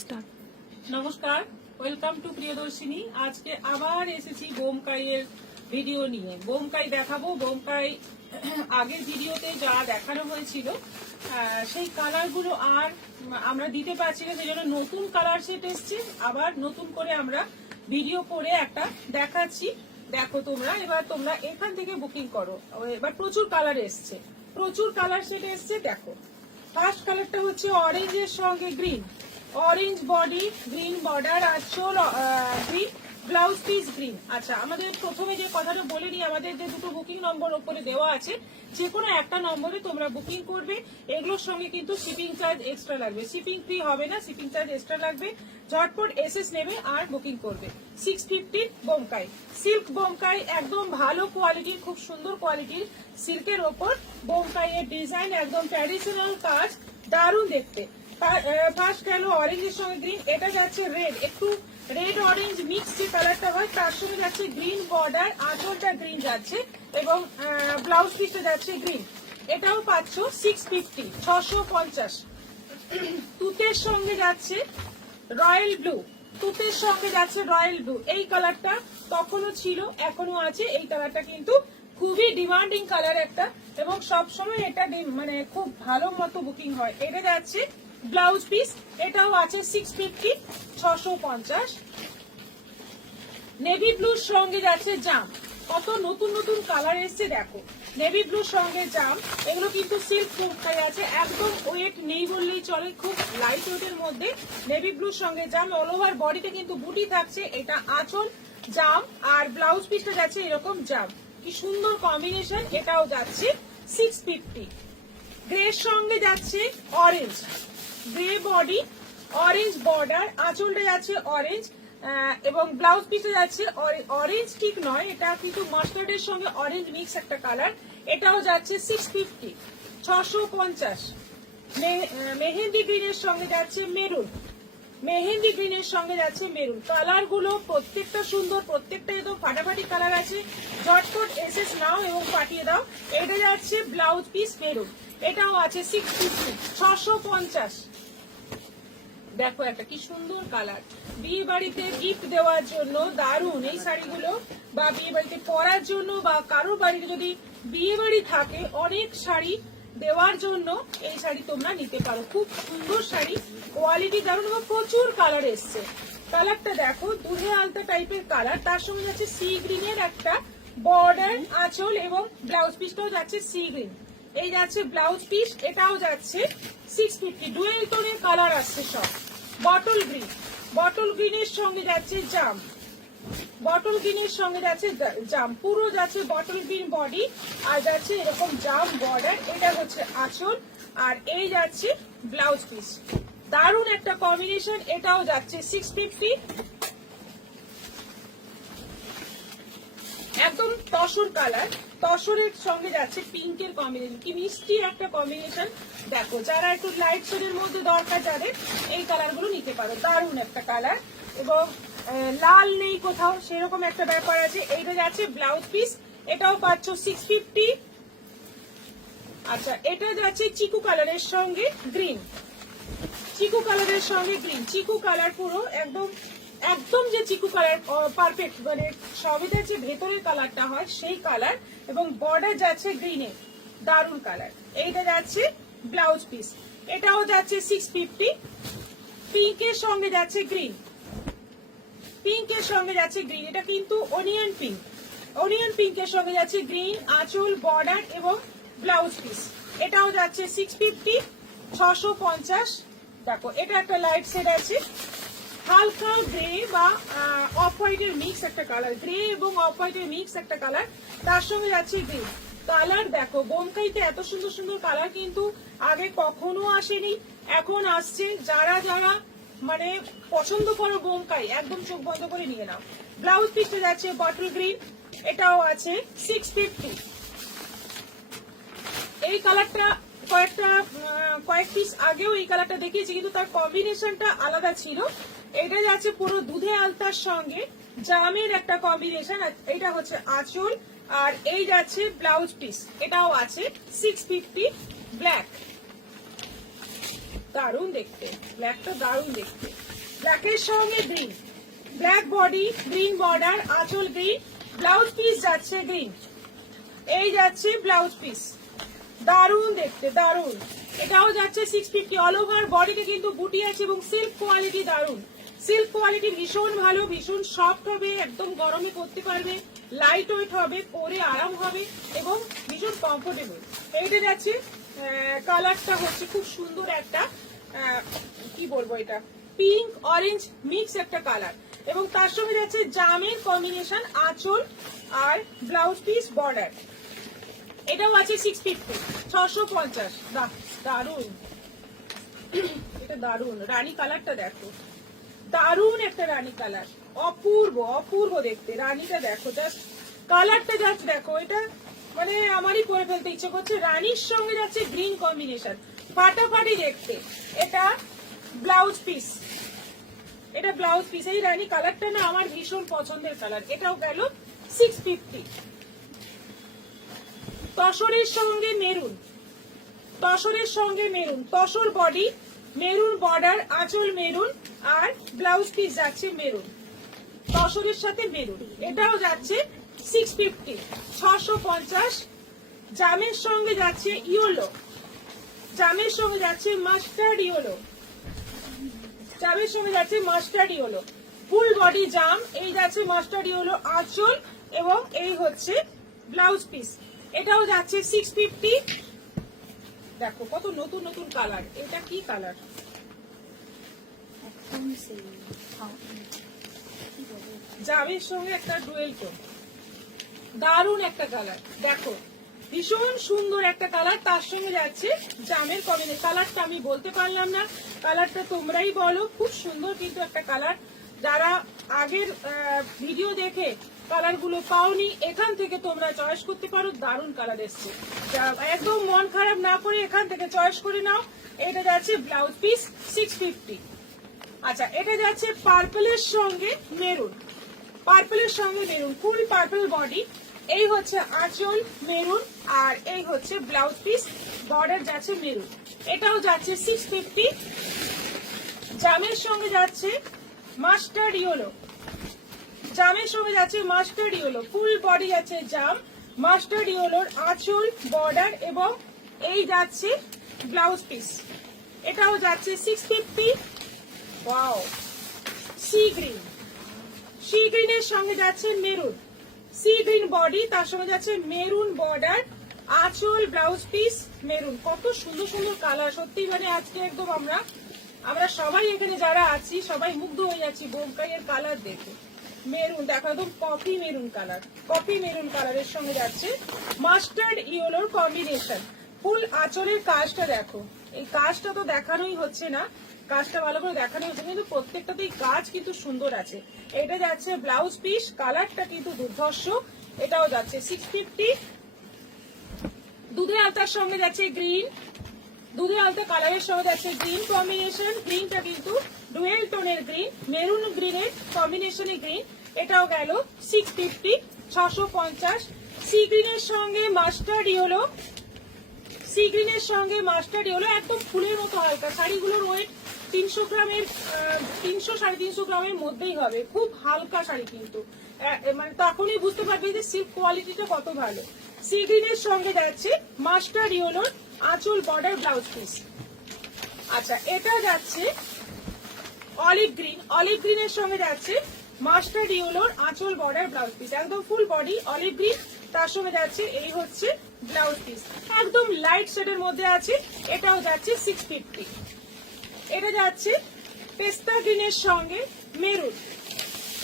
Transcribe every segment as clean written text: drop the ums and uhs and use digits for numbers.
Start. নমস্কার, welcome to Priyadarshini. আজকে আবার এসেছি বোমকাইয়ের ভিডিও নিয়ে। বোমকাই দেখাবো। বোমকাই আগের ভিডিওতে যা দেখানো হয়েছিল সেই কালারগুলো আর আমরা দিতে পারছি না, সেই জন্য নতুন কালার সেট এসছে। আবার নতুন করে আমরা ভিডিও করে একটা দেখাচ্ছি। দেখো তোমরা, এবার তোমরা এখান থেকে বুকিং করো। এবার প্রচুর কালার এসছে, প্রচুর কালার সেট এসছে। দেখো, ফার্স্ট কালারটা হচ্ছে অরেঞ্জের সঙ্গে green, orange body, green border, আঁচল গ্রিন, ব্লাউজ পিস গ্রিন। আচ্ছা, আমাদের প্রথমে যে কথাটা বলে নিই, আমাদের যে দুটো বুকিং নম্বর ওপরে দেওয়া আছে, যে কোনো একটা নম্বরে তোমরা বুকিং করবে। এগুলোর সঙ্গে কিন্তু শিপিং চার্জ এক্সট্রা লাগবে, শিপিং ফ্রি হবে না, শিপিং চার্জ এক্সট্রা লাগবে। ঝটপট এসএস নেবে আর বুকিং করবে। 650 বোমকাই, সিল্ক বোমকাই, একদম ভালো কোয়ালিটির, খুব সুন্দর কোয়ালিটির সিল্কের ওপর বোমকাইয়ের ডিজাইন, একদম ট্র্যাডিশনাল কাজ, দারুণ দেখতে। ফার্স্ট গেল অরেঞ্জের সঙ্গে গ্রিন, এটা যাচ্ছে রেড, একটু রেড অরেঞ্জ মিক্স যে কালারটা হয় তার সঙ্গে যাচ্ছে গ্রিন বর্ডার, আঁচলটা গ্রিন যাচ্ছে এবং ব্লাউজ পিসটা যাচ্ছে গ্রিন। এটাও পাচ্ছ 650, 650। তুতের সঙ্গে যাচ্ছে রয়্যাল ব্লু, তুতের সঙ্গে যাচ্ছে রয়্যাল ব্লু। এই কালারটা তখনও ছিল, এখনো আছে। এই কালারটা কিন্তু খুবই ডিমান্ডিং কালার একটা, এবং সবসময় এটা মানে খুব ভালো মতো বুকিং হয়। এটা যাচ্ছে ব্লাউজ পিস, এটাও আছে 650, 650। নেভি ব্লুর সঙ্গে যাচ্ছে জাম, কত নতুন নতুন কালার এসছে দেখো। নেভি ব্লুর সঙ্গে জাম, এগুলো কিন্তু সিল্ক বোমকাই আছে, একদম ওয়েট নেই বললেই চলে, খুব লাইট ওয়েটের মধ্যে। নেভি ব্লুর সঙ্গে জাম, অল ওভার বডিতে কিন্তু বুটি থাকছে। এটা আঁচল জাম আর ব্লাউজ পিসটা যাচ্ছে এরকম জাম, কি সুন্দর কম্বিনেশন। এটাও যাচ্ছে 650। গ্রের সঙ্গে যাচ্ছে orange, grey body, orange border, আঁচলটা যাচ্ছে অরেঞ্জ এবং ব্লাউজ পিসে যাচ্ছে অরেঞ্জ, ঠিক নয়, এটা কিন্তু মাস্টার্ডের সঙ্গে অরেঞ্জ মিক্স একটা কালার। এটাও যাচ্ছে 650, 650। মেহেন্দি গ্রিনের সঙ্গে যাচ্ছে মেরুন, মেহেন্দি গ্রিনের সঙ্গে যাচ্ছে মেরুন। কালার গুলো প্রত্যেকটা সুন্দর, প্রত্যেকটা একদম ফাটাফাটি কালার আছে। ঝটপট এসএস নাও এবং পাঠিয়ে দাও। এটা যাচ্ছে ব্লাউজ পিস মেরুন, এটাও আছে 650, 650। দেখো একটা কি সুন্দর কালার, বিয়ে বাড়িতে গিফট দেওয়ার জন্য দারুণ এই শাড়িগুলো, বা বিয়ে বাড়িতে পরার জন্য, বা কারোর বাড়িতে যদি বিয়ে বাড়ি থাকে অনেক শাড়ি দেওয়ার জন্য এই শাড়ি তোমরা নিতে পারো। খুব সুন্দর শাড়ি, কোয়ালিটি দারুণ এবং প্রচুর কালার এসছে। কালারটা দেখো, দুধে আলতা টাইপের কালার, তার সঙ্গে যাচ্ছে সি গ্রিনের একটা বর্ডার, আঁচল এবং ব্লাউজ পিসটাও যাচ্ছে সি গ্রিন। এই যাচ্ছে ব্লাউজ পিস, এটাও যাচ্ছে 650। ডুয়েল টোনের কালার আসছে সব। বটল গ্রিন, বটল গ্রিনের সঙ্গে যাচ্ছে জাম, বটল গ্রিনের সঙ্গে যাচ্ছে জাম, পুরো যাচ্ছে বটল গ্রিন বডি আর যাচ্ছে এরকম জাম বর্ডার। এটা হচ্ছে আঁচল আর এই যাচ্ছে ব্লাউজ পিস, দারুণ একটা কম্বিনেশন। এটাও যাচ্ছে 650। একদম তসর কালার, তসরের সঙ্গে যাচ্ছে পিঙ্কের কম্বিনেশন, কি মিষ্টি একটা কম্বিনেশন। দেখো, যারা একটু লাইট শেডের মধ্যে দরকার যাদের, এই কালার গুলো নিতে পারো, দারুণ একটা কালার। এবং লাল নেই কোথাও, সেরকম একটা ব্যাপার আছে। এইটা যাচ্ছে ব্লাউজ পিস, এটাও পাচ্ছ 650। আচ্ছা, এটা যাচ্ছে চিকু কালারের সঙ্গে গ্রিন, চিকু কালারের সঙ্গে গ্রিন, চিকু কালার পুরো একদম, একদম যে চিকু কালার পারফেক্ট, মানে সবেদের যে ভেতরের কালারটা হয় সেই কালার, এবং বর্ডার যাচ্ছে গ্রিনের, দারুণ কালার। এইটা যাচ্ছে ব্লাউজ পিস, এটাও যাচ্ছে 650। পিঙ্কের সঙ্গে যাচ্ছে গ্রিন, পিঙ্কের সঙ্গে যাচ্ছে গ্রিন, এটা কিন্তু অনিয়ন পিঙ্ক, অনিয়ন পিঙ্কের সঙ্গে যাচ্ছে গ্রিন, আঁচল বর্ডার এবং ব্লাউজ পিস। এটাও যাচ্ছে 650, 650। দেখো, এটা একটা লাইট শেড আছে, হালকা গ্রে বা অফ হোয়াইটের মিক্স একটা কালার, গ্রে এবং অফ হোয়াইটের মিক্স একটা কালার, তার সঙ্গে যাচ্ছে গ্রিন। কালার দেখো, বোমকাইতে এত সুন্দর সুন্দর কালার কিন্তু আগে কখনো আসেনি, এখন আসছে। যারা যারা মানে পছন্দ করো বোমকাই, একদম চোখ বন্ধ করে নিয়ে নাও। ব্লাউজ পিসটা যাচ্ছে বটল গ্রিন, এটাও আছে 650। এই কালারটা কয়েক পিস আগেও এই কালারটা দেখিয়েছি, কিন্তু তার কম্বিনেশনটা আলাদা ছিল। এটা যাচ্ছে পুরো দুধে আলতার সঙ্গে জামের একটা কম্বিনেশন, এটা হচ্ছে আঁচল আর এই যাচ্ছে ব্লাউজ পিস, এটাও আছে 650 ব্ল্যাক। দারুণ দেখতে, ব্ল্যাকটা দারুণ দেখতে। ব্ল্যাকের সঙ্গে green, black body, green border, আঁচল গ্রিন, ব্লাউজ পিস যাচ্ছে গ্রিন, এই যাচ্ছে ব্লাউজ পিস, দারুণ দেখতে দারুণ। এটাও যাচ্ছে 650। অল ওভার বডিতে কিন্তু বুটি আছে এবং সিল্ক কোয়ালিটি দারুণ, সিল্ক কোয়ালিটি ভীষণ ভালো, ভীষণ সফট হবে, একদম গরমে করতে পারবে, লাইট ওয়েট হবে, পরে আরাম হবে এবং ভীষণ কমফোর্টেবল। এইটা যাচ্ছে কালারটা হচ্ছে খুব সুন্দর একটা কি বলবো, এটা পিঙ্ক অরেঞ্জ মিক্স একটা কালার এবং তার সঙ্গে যাচ্ছে জামের কম্বিনেশন, আঁচল আর ব্লাউজ পিস বর্ডার। এটাও আছে 650, 650। দারুন, এটা দারুন। রানী কালারটা দেখো, দারুন একটা রানী কালার, অপূর্ব অপূর্ব দেখতে। রানীটা দেখো, জাস্ট কালারটা জাস্ট দেখো, এটা মানে আমারই করে ফেলতে ইচ্ছে করছে। রানীর সঙ্গে যাচ্ছে গ্রিন কম্বিনেশন, ফাটাফাটি দেখতে। এটা ব্লাউজ পিস, এটা ব্লাউজ পিস। এই রানী কালারটা না আমার ভীষণ পছন্দের কালার। এটাও গেল 650। তসরের সঙ্গে মেরুন, তসরের সঙ্গে maroon, tussar body, maroon border, আঁচল মেরুন আর ব্লাউজ পিস যাচ্ছে মেরুন, তসরের সাথে মেরুন। এটাও যাচ্ছে 650, 650। জামের সঙ্গে যাচ্ছে ইয়েলো, জামের সঙ্গে যাচ্ছে মাস্টার্ড ইয়েলো, জামের সঙ্গে যাচ্ছে মাস্টার্ড ইয়েলো, ফুল বডি জাম, এই যাচ্ছে মাস্টার্ড ইয়েলো আঁচল এবং এই হচ্ছে ব্লাউজ পিস। এটাও যাচ্ছে 650। দেখো কত নতুন নতুন কালার। এটা কি কালার? জামের সঙ্গে একটা ডুয়েল টোন, দারুণ একটা কালার। দেখো ভীষণ সুন্দর একটা কালার, তার সঙ্গে যাচ্ছে জামের কম্বিনেশন। কালারটা আমি বলতে পারলাম না, কালারটা তোমরাই বলো। খুব সুন্দর কিন্তু একটা কালার। যারা আগের ভিডিও দেখে কালার গুলো পাওনি, এখান থেকে তোমরা চয়েস করতে পারো। দারুণ কালার এসছে, একদম মন খারাপ না করে এখান থেকে চয়েস করে নাও। এটা যাচ্ছে ব্লাউজ পিস 650। আচ্ছা, এটা যাচ্ছে পার্পলের সঙ্গে মেরুন, পার্পলের সঙ্গে মেরুন, ফুল পার্পল বডি, এই হচ্ছে আঁচল মেরুন আর এই হচ্ছে ব্লাউজ পিস, বর্ডার যাচ্ছে মেরুন। এটাও যাচ্ছে 650। জামের সঙ্গে যাচ্ছে মাস্টার্ড ইয়েলো, জামের সঙ্গে যাচ্ছে মাস্টার্ড ইয়েলো, ফুল বডি আছে জাম, মাস্টার্ড ইয়েলোর আঁচল বর্ডার এবং এই যাচ্ছে ব্লাউজ পিস। এটাও যাচ্ছে 650। ওয়াও, সি গ্রিন, সি গ্রিনের সঙ্গে যাচ্ছে মেরুন, সি গ্রিন বডি, তার সঙ্গে যাচ্ছে মেরুন বর্ডার, আঁচল ব্লাউজ পিস মেরুন। কত সুন্দর সুন্দর কালার, সত্যি মানে আজকে একদম আমরা সবাই এখানে যারা আছি সবাই মুগ্ধ হয়ে যাচ্ছি বোমকাইয়ের কালার দেখে। মেরুন দেখো, একদম coffee maroon colour, coffee maroon কালারের সঙ্গে যাচ্ছে মাস্টার্ড ইয়েলোর কম্বিনেশন। ফুল আঁচলের কাজটা দেখো, এই কাজটা তো দেখানোই হচ্ছে না, কাজটা ভালো করে দেখানো হচ্ছে, কিন্তু প্রত্যেকটাতেই কাজ কিন্তু সুন্দর আছে। এটা যাচ্ছে ব্লাউজ পিস, কালারটা কিন্তু দুর্ধর্ষ। এটাও যাচ্ছে 650। দুধে আলতার সঙ্গে যাচ্ছে গ্রিন, দুধে আলতা কালারের সঙ্গে যাচ্ছে গ্রিন কম্বিনেশন। গ্রিনটা কিন্তু ডুয়েল টোনের গ্রিন, মেরুন গ্রিনের কম্বিনেশনে গ্রিন। এটাও গেল 650, 650। সি গ্রিনের সঙ্গে মাস্টার্ড ইয়েলো, সি গ্রিনের সঙ্গে মাস্টার্ড ইয়েলো, একদম ফুলের মতো হালকা। শাড়িগুলোর ওয়েট 300 গ্রামের, 300 350 গ্রামের মধ্যেই হবে, খুব হালকা শাড়ি কিন্তু, মানে তখনই বুঝতে পারবে যে সিল্ক কোয়ালিটিটা কত ভালো। সি গ্রিনের সঙ্গে যাচ্ছে মাস্টার্ড ইয়েলোর আঁচল বর্ডার ব্লাউজ পিস। আচ্ছা, এটা যাচ্ছে অলিভ গ্রিন, অলিভ গ্রিনের সঙ্গে যাচ্ছে মাস্টার্ড ইয়েলোর আঁচল বর্ডার ব্লাউজ পিস, একদম ফুল বডি অলিভ গ্রিন, তার সঙ্গে যাচ্ছে এই হচ্ছে ব্লাউজ পিস, একদম লাইট শেডের মধ্যে আছে। এটাও যাচ্ছে 650। এটা যাচ্ছে পেস্তা গ্রিনের সঙ্গে মেরুন,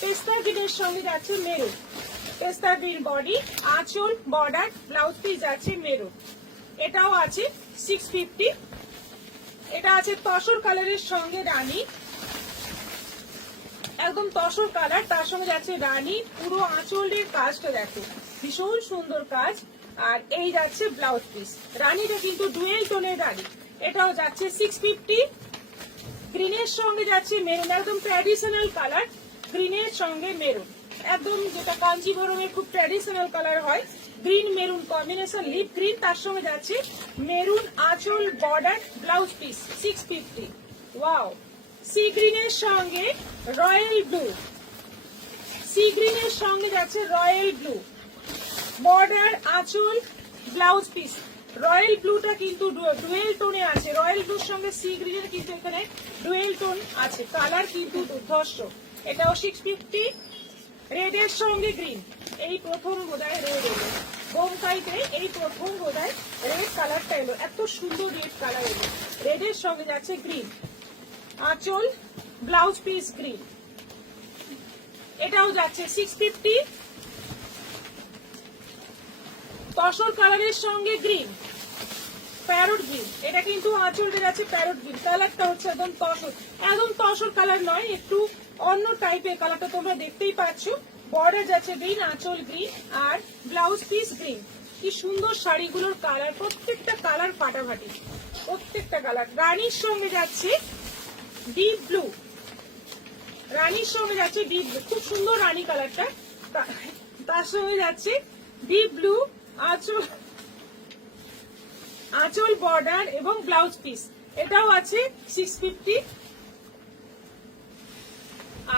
পেস্তা গ্রিনের সঙ্গে যাচ্ছে মেরুন, পেস্তা গ্রিন বডি, আঁচল বর্ডার ব্লাউজ পিস যাচ্ছে মেরুন। এটাও আছে 650। এটা আছে তসর কালারের সঙ্গে রানী, একদম তসর কালার, তার সঙ্গে যাচ্ছে রানী। পুরো আঁচলের কাজটা দেখো, ভীষণ সুন্দর কাজ। আর এই যাচ্ছে ব্লাউজ পিস। রানীটা কিন্তু ডুয়েল টোনের রানী। এটাও যাচ্ছে 650। গ্রিনের সঙ্গে যাচ্ছে মেরুন, একদম ট্র্যাডিশনাল কালার, গ্রিনের সঙ্গে মেরুন, একদম যেটা কাঞ্জিভরমের খুব ট্র্যাডিশনাল কালার হয়, green maroon combination, leaf green, তার সঙ্গে যাচ্ছে মেরুন আঁচল border blouse piece 650। Wow, sea গ্রিনের সঙ্গে রয়্যাল ব্লু, সি গ্রিনের সঙ্গে যাচ্ছে রয়্যাল ব্লু, বর্ডার আঁচল ব্লাউজ পিস। রয়্যাল ব্লুটা কিন্তু ডুয়েল টোনে আছে, রয়্যাল ব্লুর সঙ্গে সি গ্রিনের কিন্তু এখানে ডুয়েল টোন আছে, কালার কিন্তু দুর্ধর্ষ। এটাও 650। রেডের সঙ্গে গ্রিন, এই প্রথম বোধহয় রেড এলো বোমকাইতে, এই প্রথম বোধহয় রেড কালারটা এলো, এত সুন্দর রেড কালার এলো। রেডের সঙ্গে যাচ্ছে গ্রিন, আঁচল ব্লাউজ পিস গ্রিন, এটাও যাচ্ছে 650। তসর কালারের সঙ্গে গ্রিন, প্যারট গ্রিন, এটা কিন্তু আঁচলটা যাচ্ছে প্যারট গ্রিন, কালারটা হচ্ছে একদম তসর কালার নয়, একটু অন্য টাইপের কালারটা তোমরা দেখতেই পাচ্ছ। বর্ডার যাচ্ছে গ্রিন, আঁচল গ্রিন, আর ব্লাউজ পিস গ্রিন। কি সুন্দর শাড়িগুলোর কালার, প্রত্যেকটা কালার ফাটাফাটি, প্রত্যেকটা কালার। রানীর সঙ্গে যাচ্ছে ডিপ ব্লু, রানীর সঙ্গে যাচ্ছে ডিপ ব্লু, খুব সুন্দর রানী কালারটা। তার সঙ্গে যাচ্ছে ডিপ ব্লু, আঁচল বর্ডার এবং ব্লাউজ পিস, এটাও আছে 650।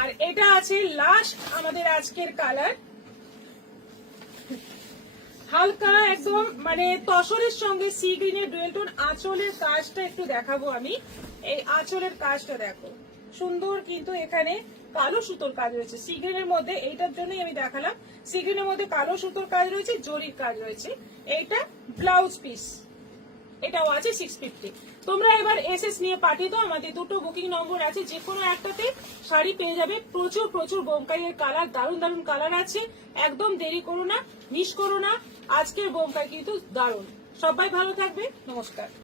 আর এটা আছে লাস্ট আমাদের আজকের কালার, হালকা একদম মানে তসরের সঙ্গে সি গ্রিনের ডুয়েল টোন। আঁচলের কাজটা একটু দেখাবো আমি, এই আঁচলের কাজটা দেখো, সুন্দর কিন্তু এখানে কালো সুতোর কাজ রয়েছে সি গ্রিনের মধ্যে, এইটার জন্যই আমি দেখালাম। সি গ্রিনের মধ্যে কালো সুতোর কাজ রয়েছে, জরির কাজ রয়েছে। এইটা ব্লাউজ পিস, এটাও আছে 650। তোমরা এবার এসএস নিয়ে পাঠিয়ে দাও, আমাদের দুটো বুকিং নম্বর আছে, যে কোনো একটাতে শাড়ি পেয়ে যাবে। প্রচুর প্রচুর বোমকাইয়ের কালার, দারুণ দারুণ কালার আছে, একদম দেরি করো না, মিস করো না। আজকের বোমকাই কিন্তু দারুণ। সবাই ভালো থাকবে, নমস্কার।